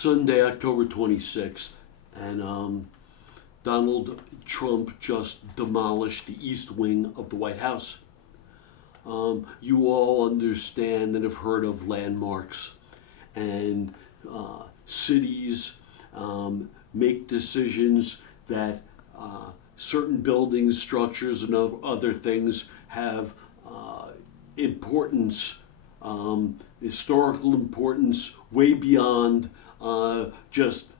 Sunday, October 26th, and Donald Trump just demolished the east wing of the White House. You all understand and have heard of landmarks, and cities make decisions that certain buildings, structures, and other things have importance, historical importance, way beyond just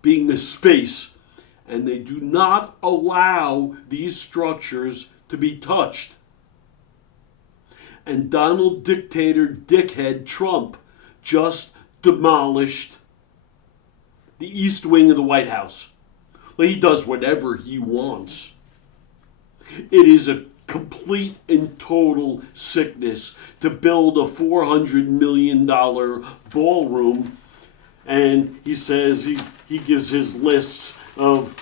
being the space, and they do not allow these structures to be touched. And Donald Dictator Dickhead Trump just demolished the east wing of the White House. Well, he does whatever he wants. It is a complete and total sickness to build a $400 million ballroom, and he says he gives his lists of,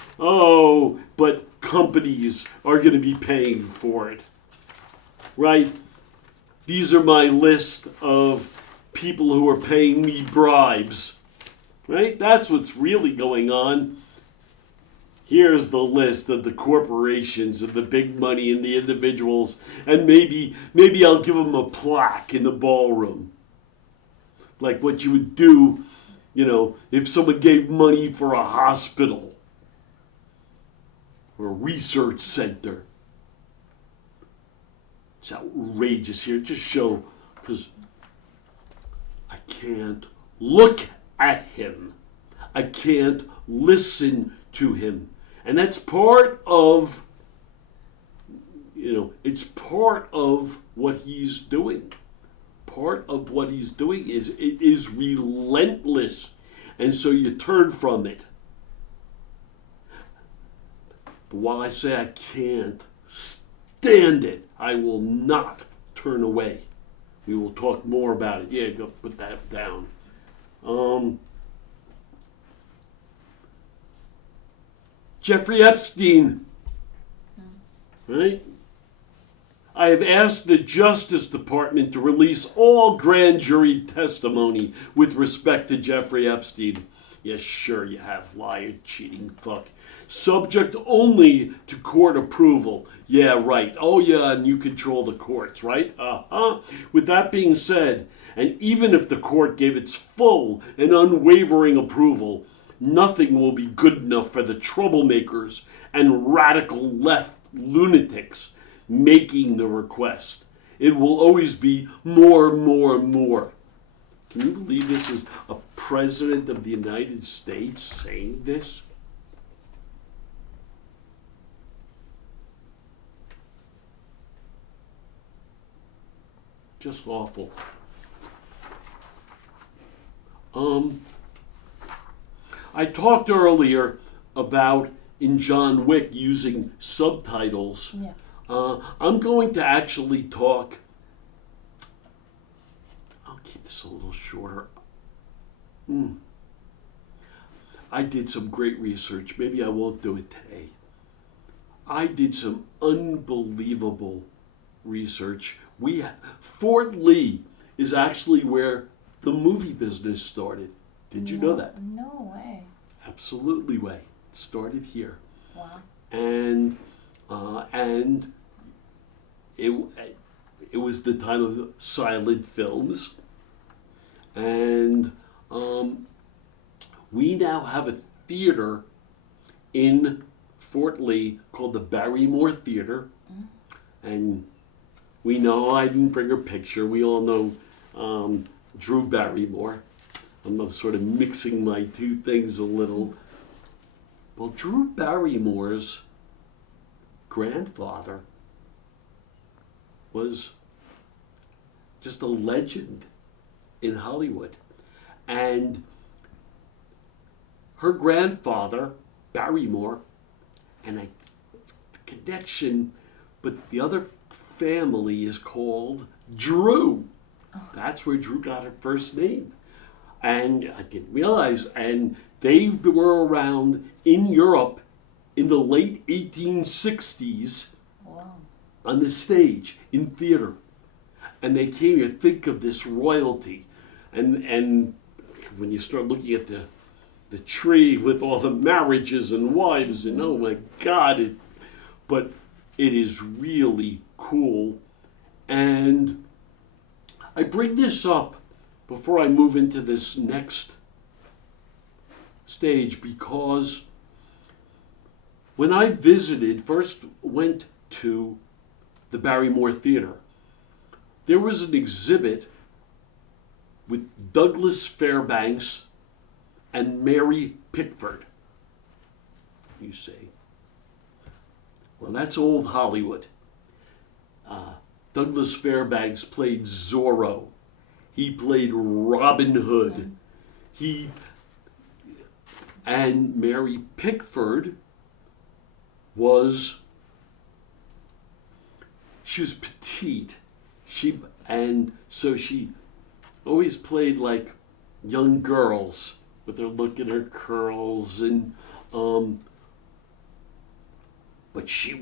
but companies are going to be paying for it, right? These are my list of people who are paying me bribes, right? That's what's really going on. Here's the list of the corporations and the big money and the individuals, and maybe I'll give them a plaque in the ballroom. Like what you would do, if someone gave money for a hospital or a research center. It's outrageous here. Just show, because I can't look at him. I can't listen to him. And that's part of, it's part of what he's doing. Part of what he's doing is relentless. And so you turn from it. But while I say I can't stand it, I will not turn away. We will talk more about it. Yeah, go put that down. Jeffrey Epstein, right? I have asked the Justice Department to release all grand jury testimony with respect to Jeffrey Epstein. Yes, sure you have, liar, cheating fuck. Subject only to court approval. Yeah, right. Oh, yeah, and you control the courts, right? With that being said, and even if the court gave its full and unwavering approval, nothing will be good enough for the troublemakers and radical left lunatics making the request. It will always be more, more, more. Can you believe this is a president of the United States saying this? Just awful. I talked earlier about in John Wick using subtitles. Yeah. I'm going to actually talk. I'll keep this a little shorter. I did some great research. Maybe I won't do it today. I did some unbelievable research. Fort Lee is actually where the movie business started. Did you know that? No way. Absolutely way. It started here. Wow. And it was the time of silent films. And we now have a theater in Fort Lee called the Barrymore Theater. And we know, I didn't bring her picture. We all know Drew Barrymore. I'm sort of mixing my two things a little. Well, Drew Barrymore's grandfather was just a legend in Hollywood. And her grandfather, Barrymore, and a connection, but the other family is called Drew. That's where Drew got her first name. And I didn't realize, and they were around in Europe in the late 1860s. Wow. On the stage, in theater. And they came here, think of this royalty. And when you start looking at the tree with all the marriages and wives, and oh my God, but it is really cool. And I bring this up before I move into this next stage because when I first went to the Barrymore Theater, there was an exhibit with Douglas Fairbanks and Mary Pickford. You say, well, that's old Hollywood. Douglas Fairbanks played Zorro. He played Robin Hood. And Mary Pickford she was petite. So she always played like young girls with their look at her curls but she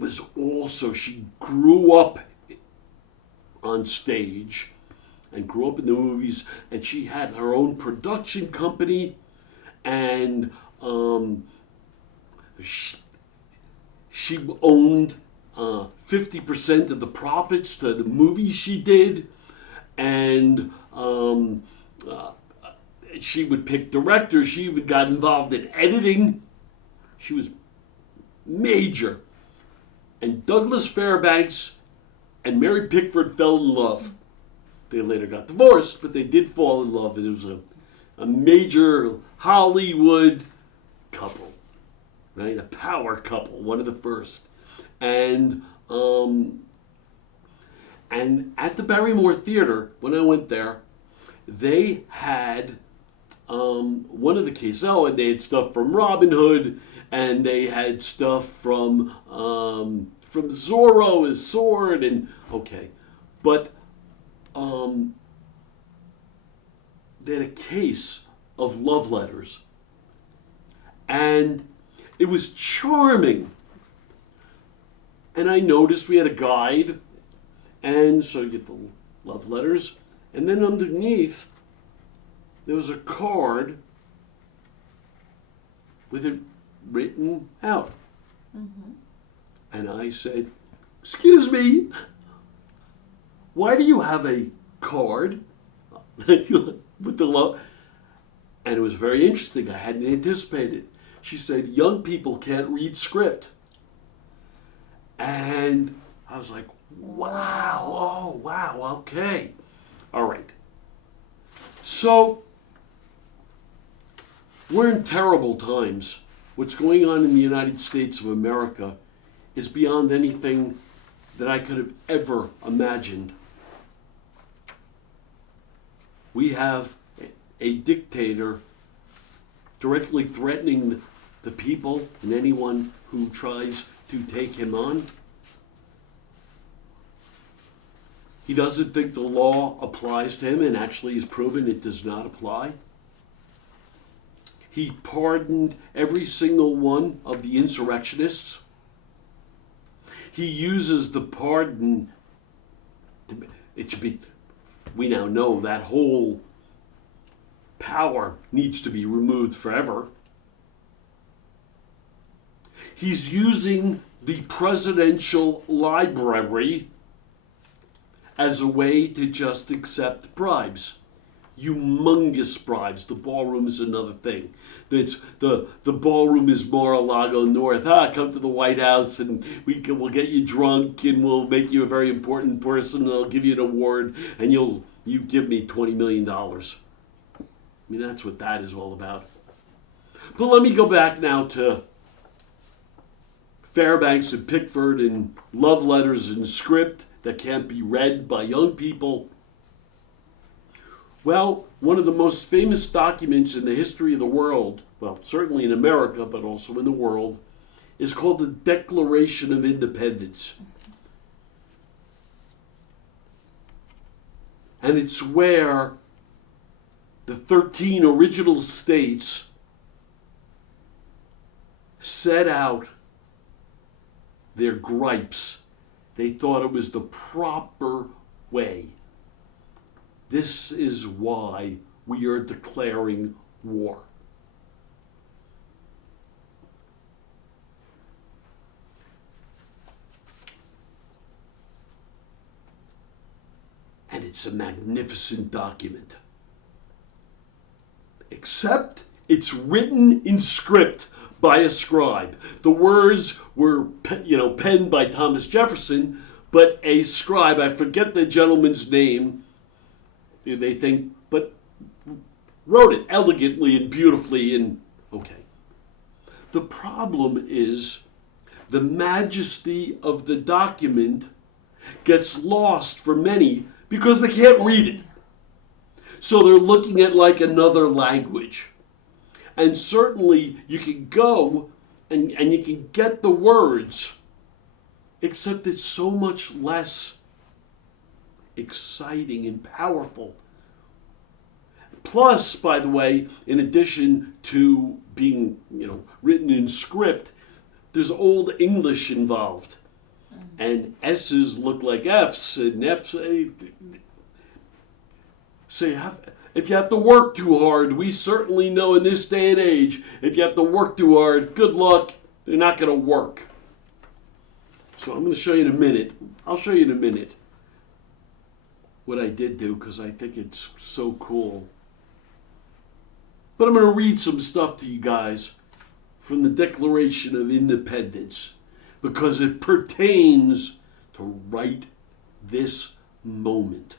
grew up on stage and grew up in the movies, and she had her own production company, and she owned 50% of the profits to the movies she did, and she would pick directors. She even got involved in editing. She was major. And Douglas Fairbanks and Mary Pickford fell in love. They later got divorced, but they did fall in love. It was a major Hollywood couple, right? A power couple, one of the first. And at the Barrymore Theater, when I went there, they had one of the cases. Oh, and they had stuff from Robin Hood, and they had stuff from Zorro, his sword, and okay, but they had a case of love letters, and it was charming. And I noticed we had a guide, and so you get the love letters, and then underneath there was a card with it written out. Mm-hmm. And I said, "Excuse me, why do you have a card with the love?" And it was very interesting. I hadn't anticipated. She said, "Young people can't read script." And I was like, wow, oh, wow, okay. All right. So, we're in terrible times. What's going on in the United States of America is beyond anything that I could have ever imagined. We have a dictator directly threatening the people and anyone who tries to take him on. He doesn't think the law applies to him, and actually he's proven it does not apply. He pardoned every single one of the insurrectionists. He uses the pardon we now know that whole power needs to be removed forever. He's using the presidential library as a way to just accept bribes. Humongous bribes. The ballroom is another thing. The ballroom is Mar-a-Lago North. Come to the White House and we'll get you drunk and we'll make you a very important person and I'll give you an award and you give me $20 million. I mean, that's what that is all about. But let me go back now to Fairbanks and Pickford and love letters and script that can't be read by young people. Well, one of the most famous documents in the history of the world, well, certainly in America, but also in the world, is called the Declaration of Independence. And it's where the 13 original states set out their gripes. They thought it was the proper way. This is why we are declaring war. And it's a magnificent document. Except it's written in script by a scribe. The words were, penned by Thomas Jefferson, but a scribe, I forget the gentleman's name, they think, but wrote it elegantly and beautifully and okay. The problem is the majesty of the document gets lost for many because they can't read it. So they're looking at like another language. And certainly you can go and you can get the words, except it's so much less exciting and powerful. Plus, by the way, in addition to being, written in script, there's Old English involved. And S's look like F's, and F's. So if you have to work too hard, we certainly know in this day and age, if you have to work too hard, good luck, they're not going to work. So I'm going to show you in a minute. I'll show you in a minute what I did do because I think it's so cool. But I'm going to read some stuff to you guys from the Declaration of Independence because it pertains to right this moment.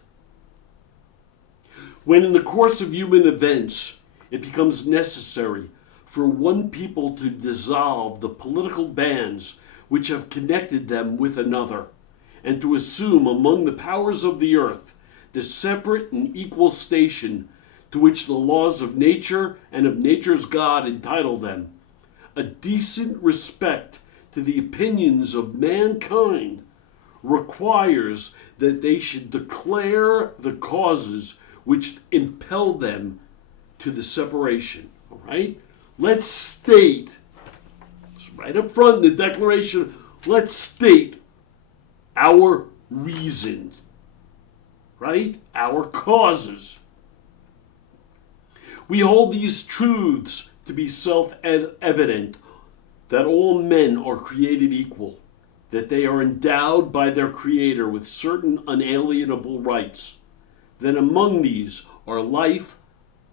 When in the course of human events it becomes necessary for one people to dissolve the political bands which have connected them with another, and to assume among the powers of the earth the separate and equal station to which the laws of nature and of nature's God entitle them, a decent respect to the opinions of mankind requires that they should declare the causes which impel them to the separation. All right? Let's state, right up front in the Declaration, let's state our reasons, right? Our causes. We hold these truths to be self-evident, that all men are created equal, that they are endowed by their Creator with certain unalienable rights, that among these are life,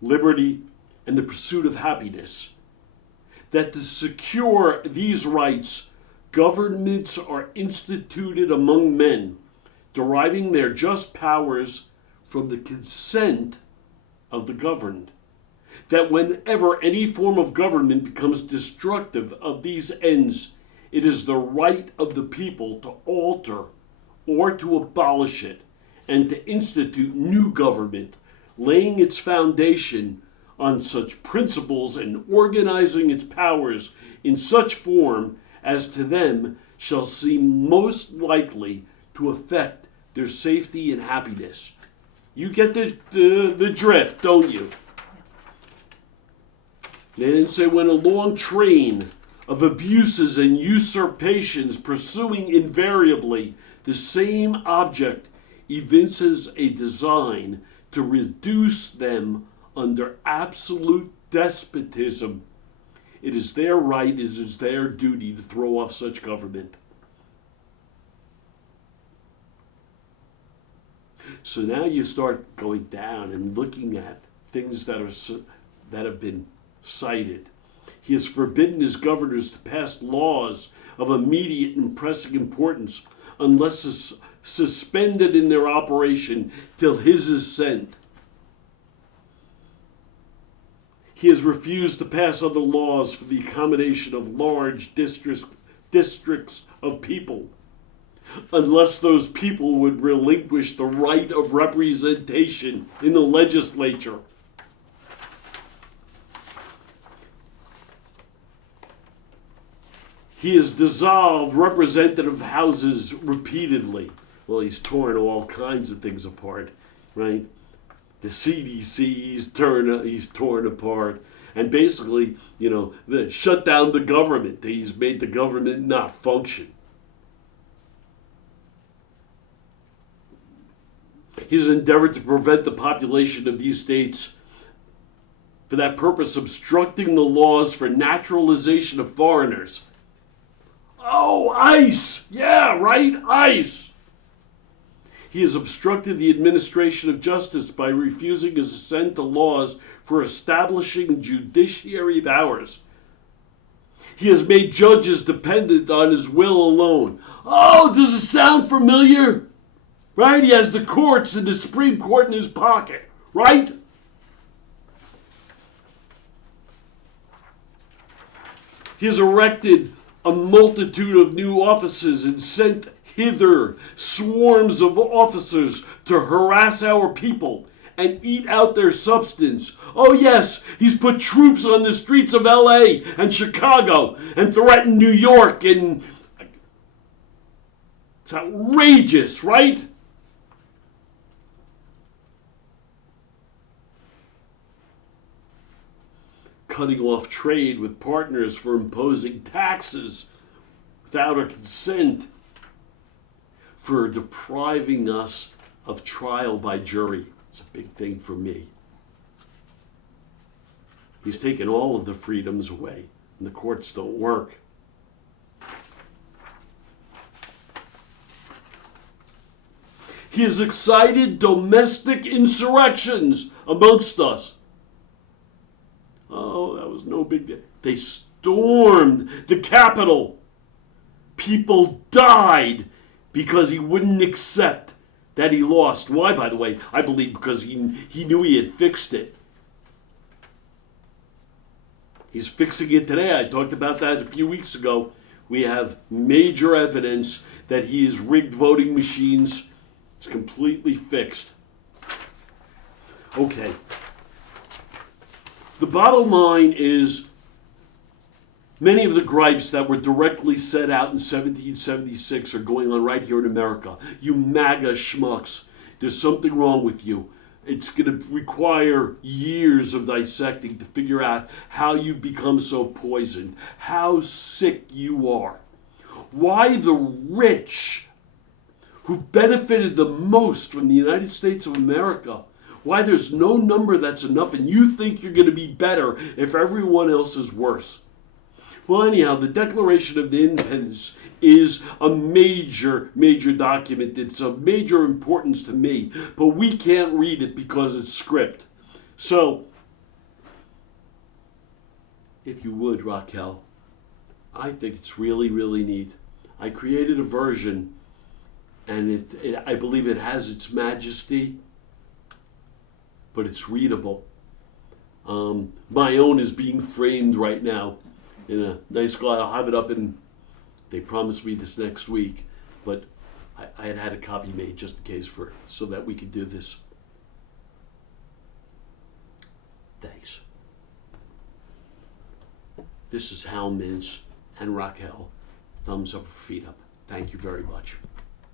liberty, and the pursuit of happiness, that to secure these rights, governments are instituted among men, deriving their just powers from the consent of the governed, that whenever any form of government becomes destructive of these ends, it is the right of the people to alter or to abolish it, and to institute new government, laying its foundation on such principles and organizing its powers in such form as to them shall seem most likely to affect their safety and happiness. You get the drift, don't you? They then say, when a long train of abuses and usurpations pursuing invariably the same object evinces a design to reduce them under absolute despotism, it is their right, it is their duty to throw off such government. So now you start going down and looking at things that have been cited. He has forbidden his governors to pass laws of immediate and pressing importance unless suspended in their operation till his is sent. He has refused to pass other laws for the accommodation of large districts of people, unless those people would relinquish the right of representation in the legislature. He has dissolved representative houses repeatedly. Well, he's torn all kinds of things apart, right? The CDC, he's torn apart. And basically, shut down the government. He's made the government not function. He's endeavored to prevent the population of these states for that purpose obstructing the laws for naturalization of foreigners. Oh, ICE! Yeah, right, ICE! He has obstructed the administration of justice by refusing his assent to laws for establishing judiciary powers. He has made judges dependent on his will alone. Oh, does it sound familiar? Right? He has the courts and the Supreme Court in his pocket, right? He has erected a multitude of new offices and sent hither swarms of officers to harass our people and eat out their substance. Oh yes, he's put troops on the streets of LA and Chicago and threatened New York, and it's outrageous, right? Cutting off trade with partners for imposing taxes without our consent, for depriving us of trial by jury. It's a big thing for me. He's taken all of the freedoms away, and the courts don't work. He has excited domestic insurrections amongst us. Oh, that was no big deal. They stormed the Capitol. People died because he wouldn't accept that he lost. Why, by the way? I believe because he knew he had fixed it. He's fixing it today. I talked about that a few weeks ago. We have major evidence that he has rigged voting machines. It's completely fixed. Okay. The bottom line is many of the gripes that were directly set out in 1776 are going on right here in America. You MAGA schmucks, there's something wrong with you. It's going to require years of dissecting to figure out how you've become so poisoned, how sick you are, why the rich who benefited the most from the United States of America, why there's no number that's enough and you think you're going to be better if everyone else is worse. Well, anyhow, the Declaration of Independence is a major, major document. It's of major importance to me, but we can't read it because it's script. So, if you would, Raquel, I think it's really, really neat. I created a version, and I believe it has its majesty, but it's readable. My own is being framed right now in a nice glove. I'll have it up, and they promised me this next week, but I had a copy made just in case so that we could do this. Thanks. This is Hal Mintz and Raquel. Thumbs up or feet up. Thank you very much.